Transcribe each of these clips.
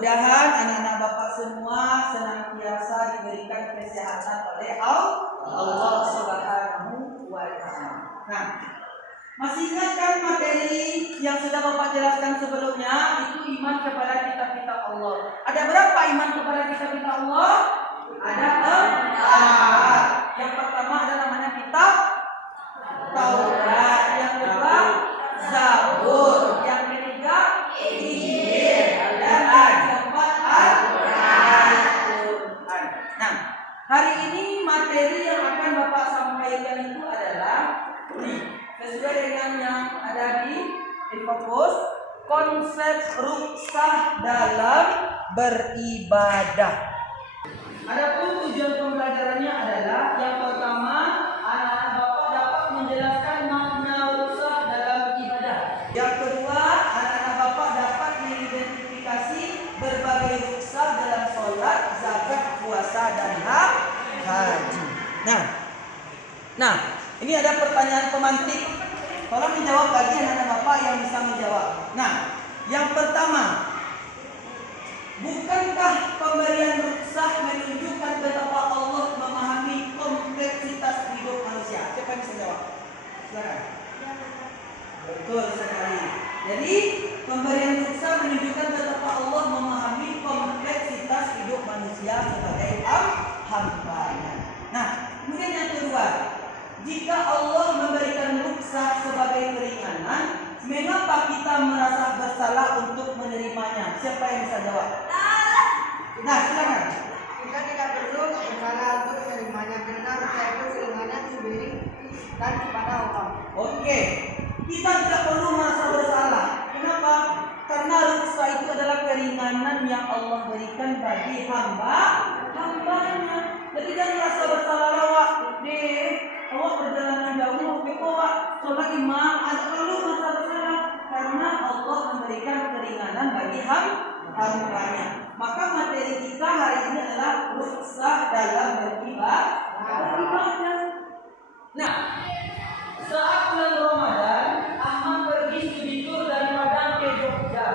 Mudah-mudahan anak-anak Bapak semua senantiasa diberikan kesehatan oleh Allah Subhanahu wa Ta'ala. Nah, masih ingat kan materi yang sudah Bapak jelaskan sebelumnya? Itu iman kepada kitab-kitab Allah. Ada berapa iman kepada kitab-kitab Allah? Ada 4. Yang pertama ada namanya kitab Taurat, yang kedua Zabur, yang ketiga Injil, dan yang keempat Al-Quran. Nah, hari ini materi yang akan Bapak sampaikan itu adalah sesuai dengan yang ada di fokus, konsep rukhsah dalam beribadah. Adapun tujuan pembelajarannya adalah yang pertama, anak-anak Bapak dapat menjelaskan makna rukhsah dalam beribadah. Yang kedua, anak-anak Bapak dapat mengidentifikasi berbagai rukhsah dalam sholat, zakat, puasa, dan haji. Nah, ini ada pertanyaan pemantik. Tolong dijawab lagi anak-anak Bapak yang bisa menjawab. Nah, yang pertama, bukankah pemberian rukhsah menunjukkan betapa Allah memahami kompleksitas hidup manusia? Siapa yang bisa jawab? Silakan. Betul sekali. Jadi pemberian rukhsah menunjukkan betapa Allah memahami kompleksitas hidup manusia sebagai hamba-Nya. Nah, kemudian yang kedua, jika Allah memberikan rukhsah sebagai keringanan, mengapa kita merasa bersalah untuk menerimanya? Siapa yang bisa jawab? Nah, silakan. Kita tidak perlu bersalah untuk menerimanya karena rukhsah itu keringanan diberikan kepada Allah. Oke, kita tidak perlu merasa bersalah. Kenapa? Karena rukhsah itu adalah keringanan yang Allah berikan bagi hamba-Nya. Jadi jangan merasa bersalah awak. Awak perjalanan jauh, awak sholat imam, ada perlu merasa bersalah karena Allah memberikan keringanan bagi hamba-Nya. Maka materi kita hari ini adalah rukhsah dalam beribadah. Nah, saat bulan Ramadan, Ahmad pergi studi tur dari Padang ke Jogja,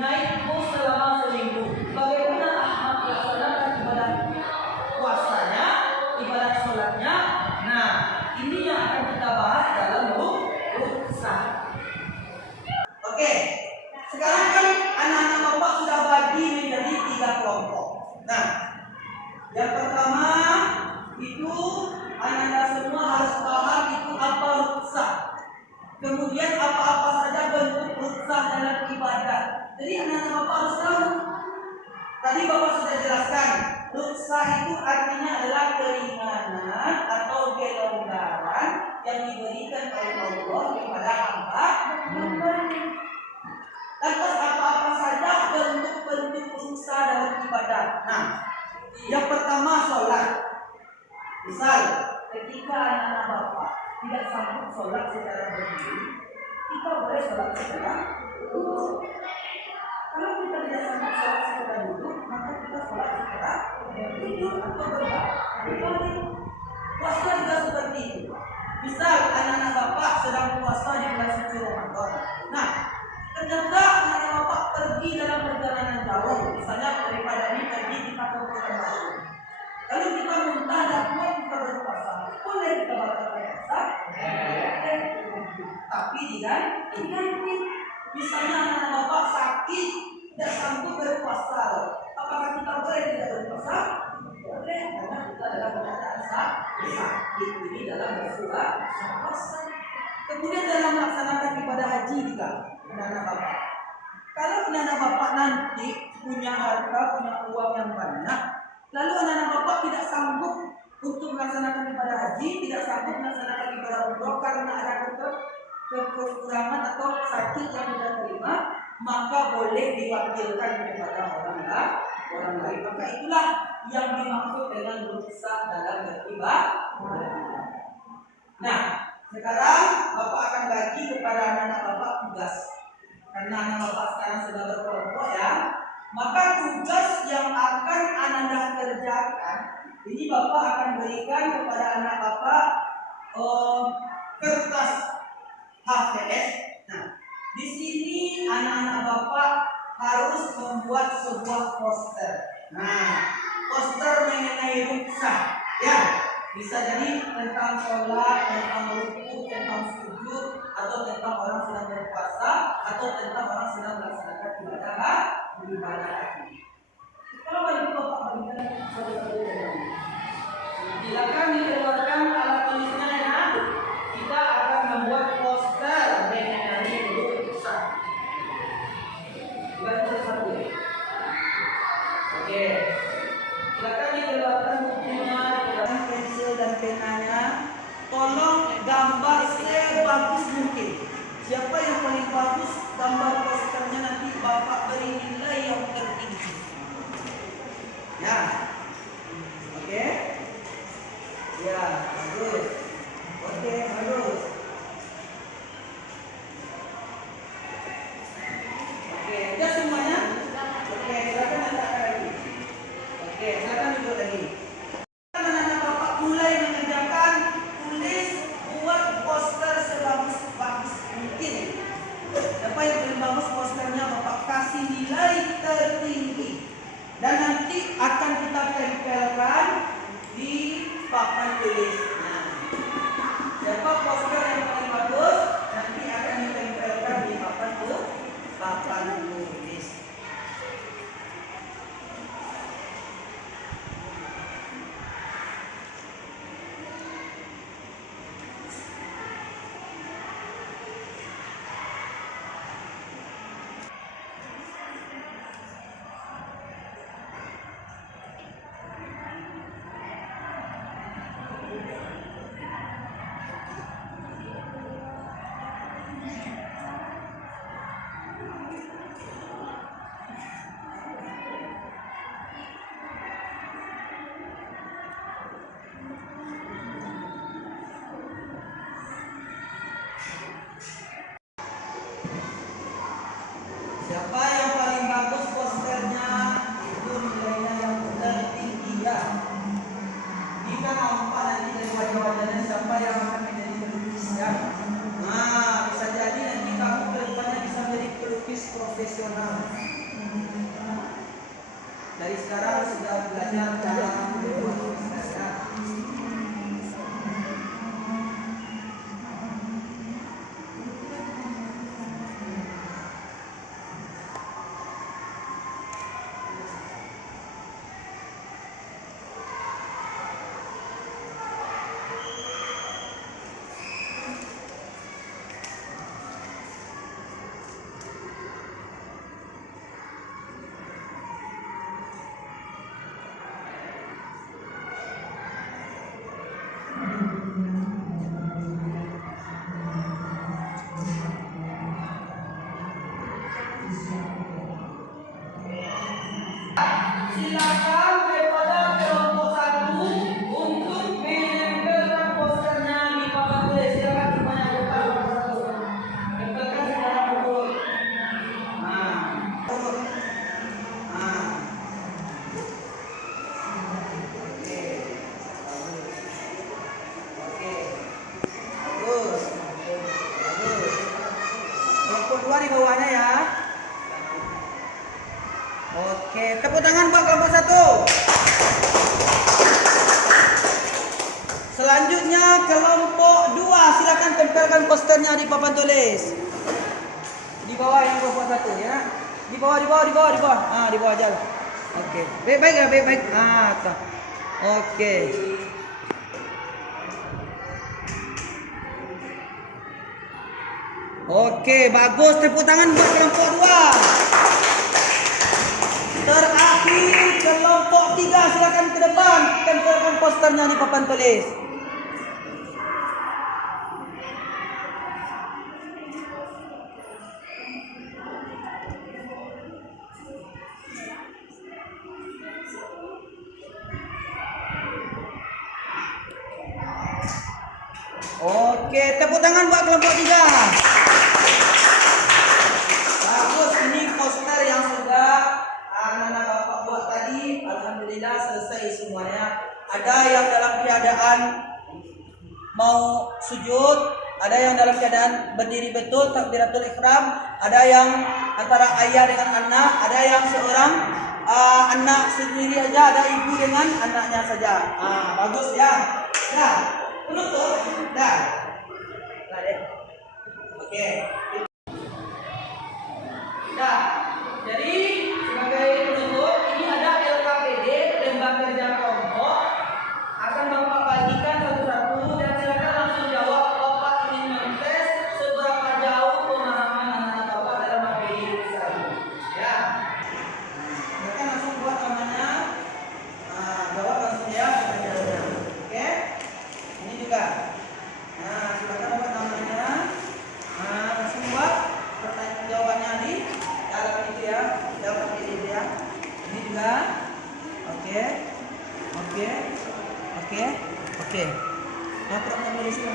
naik bus selama seminggu. Bagaimana Ahmad melaksanakan ibadah puasanya, ibadah sholatnya? Nah, ini yang akan kita bahas dalam rukhsah. Oke, sekarang kan anak-anak Bapak sudah bagi menjadi 3 kelompok. Nah, yang pertama itu anak-anak semua harus paham itu apa rukhsah. Kemudian apa-apa saja bentuk rukhsah dalam ibadah. Jadi anak-anak Bapak harus tahu. Tadi Bapak sudah jelaskan, rukhsah itu artinya adalah keringanan atau kelonggaran yang diberikan oleh Allah kepada hamba-Nya. Lantas apa-apa saja bentuk-bentuk rukhsah dalam ibadah. Nah, yang pertama sholat. Misal, ketika anak-anak Bapak tidak sanggup sholat secara berdiri, kita boleh sholat secara duduk. Kalau kita tidak sanggup sholat secara duduk, maka kita sholat secara berdiri atau berbalik. Puasa juga seperti itu. Misal, anak-anak Bapak sedang puasa di bulan suci Ramadan. Nah, ternyata anak-anak Bapak pergi dalam perjalanan jauh, misalnya daripada ini pergi kita ke Pekanbaru. Lalu kita muntah dan kuat kita berpuasa. Boleh kita batal puasa? Tapi diganti. Misalnya anak-anak Bapak sakit, tidak sanggup berpuasa. Apakah kita boleh tidak berpuasa? Boleh, karena kita dalam keadaan sakit. Ini dalam berpuasa. Kemudian dalam melaksanakan ibadah haji juga, anak-anak Bapak. Kalau anak-anak Bapak nanti punya harta, punya uang yang banyak, lalu anak-anak Bapak tidak sanggup untuk melaksanakan ibadah haji, tidak sanggup melaksanakan ibadah umroh karena ada kekurangan atau sakit yang tidak terima, maka boleh diwakilkan kepada orang lain. Maka itulah yang dimaksud dengan rukhsah dalam beribadah. Nah, sekarang Bapak akan bagi kepada anak-anak Bapak tugas. Karena anak Bapak sekarang sudah berkelompok ya, maka tugas yang akan anak-anak kerjakan ini Bapak akan berikan kepada anak Bapak kertas HVS. Nah, di sini anak-anak Bapak harus membuat sebuah poster. Nah, poster mengenai ruksah, ya, bisa jadi tentang sholat, tentang rukuk, tentang sujud, atau tentang orang sedang berpuasa, atau tentang orang sedang melaksanakan ibadah. Kalau bagi bapak berikan, silakan dikeluarkan alat tulisnya ya. Kita akan membuat poster mengenai ruksah. Baca satu. Oke. Silakan dikeluarkan bukunya, dikeluarkan pensil dan penanya. Tolong gambar sebagus mungkin. Siapa yang paling bagus gambar posternya, nanti bapak beri nilai yang tertinggi. Ya. Oke. Ya, bagus. Oke, bagus. Oke, udah semuanya? Oke, silakan letakkan lagi. Oke, silakan duduk lagi. Anak-anak bapak mulai mengerjakan, tulis, buat poster sebagus mungkin. Siapa yang paling bagus posternya, bapak kasih nilai tertinggi. Dan nanti akan kita tempelkan di papan tulis. Nah, siapa poster yang paling bagus, nanti akan ditempelkan di papan tulis. Siapa yang paling bagus posternya, itu nilainya yang tertinggi ya. Jika nampak nanti dari wajah-wajahnya siapa yang akan menjadi pelukis ya. Nah, bisa jadi nanti kamu ke depannya bisa menjadi pelukis profesional. Dari sekarang sudah belajar cara melukis ya. Silakan kepada kelompok 1 untuk menempelkan posternya di papan tulis. Silakan semuanya kepada kelompok 1. Tempelkan secara berurut. Nah, urut. Nah. Oke. Oke. Bagus. Bagus. Kelompok 2 di bawahnya ya. Oke, tepuk tangan buat kelompok 1. Selanjutnya kelompok 2, silakan tempelkan posternya di papan tulis. Di bawah yang kelompok 1 ya. Di bawah. Ah, di bawah aja. Oke. Baik ya, baik. Ah, tak. Oke. Oke, bagus. Tepuk tangan buat kelompok 2. Terakhir kelompok 3, silakan ke depan, tempelkan posternya di papan tulis. Oke, tepuk tangan buat kelompok 3. Bagus, ini poster yang sudah anak-anak bapak buat tadi. Alhamdulillah selesai semuanya. Ada yang dalam keadaan mau sujud, ada yang dalam keadaan berdiri betul takbiratul ihram, ada yang antara ayah dengan anak, ada yang seorang anak sendiri aja, ada ibu dengan anaknya saja. Bagus ya. Nah, penutup. Dah. Nah, deh. Oke. Nah, jadi sebagai penutup ini ada LKPD, lembar kerja kelompok, akan Bapak bagikan satu-satu dan silakan langsung jawab. Bapak ingin mengetes seberapa jauh pemahaman anak-anak Bapak dalam materi ini. Ya. Silakan langsung buat namanya. Jawab langsung ya pertanyaannya. Oke? Ini juga. Nah, silakan buat namanya. Langsung buat pertanyaan jawabannya di dalam itu ya, dalam ini ya. Ini juga. Oke. Nah, program dari sini.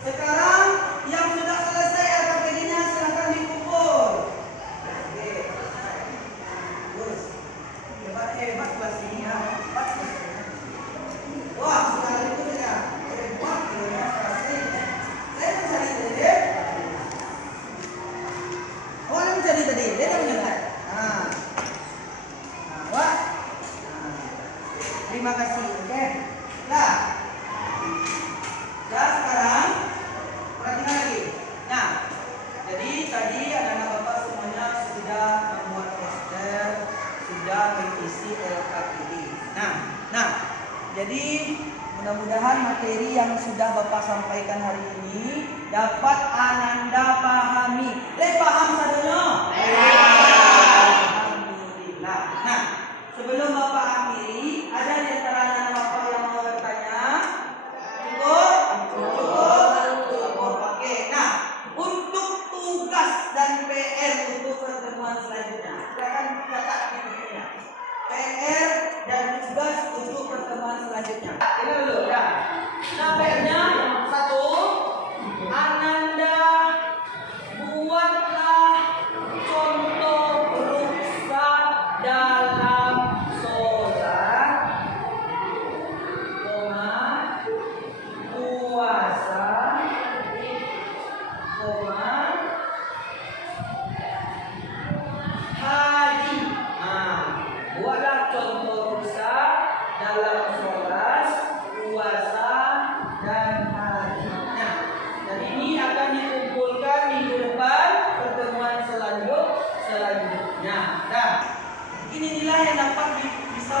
Sekarang yang sudah selesai LKPD-nya silakan dikumpul. Oke. Terus. Hebat kelas ini ya. Hebat. Wah, sekali itu ya. Hebat ya. Saya mencari tadi. Oh, ini mencari tadi. Dia tak menyertai. Wah. Terima kasih. Oke. Nah. Ya, sekarang perhatikan lagi. Nah, jadi tadi anak-anak Bapak semuanya sudah membuat poster, sudah mengisi LKPD. Nah, jadi mudah-mudahan materi yang sudah Bapak sampaikan hari ini dapat Ananda pahami. Paham sadonya? Alhamdulillah. Nah, sebelum Bapak akhiri, ada di antara anak-anak Bapak yang mau bertanya? Cukup? Oke. Nah, untuk tugas dan PR untuk pertemuan selanjutnya, silakan catat di bukunya. PR dan tugas untuk pertemuan selanjutnya. Ini dulu ya. Nah, PR-nya satu, Ananda buatlah contoh rusak dalam sholat, puasa, haji. Buatlah contoh rusak dalam sholat, puasa, dan haji. Nah, dan ini akan dikumpulkan minggu depan pertemuan selanjutnya. Nah, ini nilai yang dapat bisa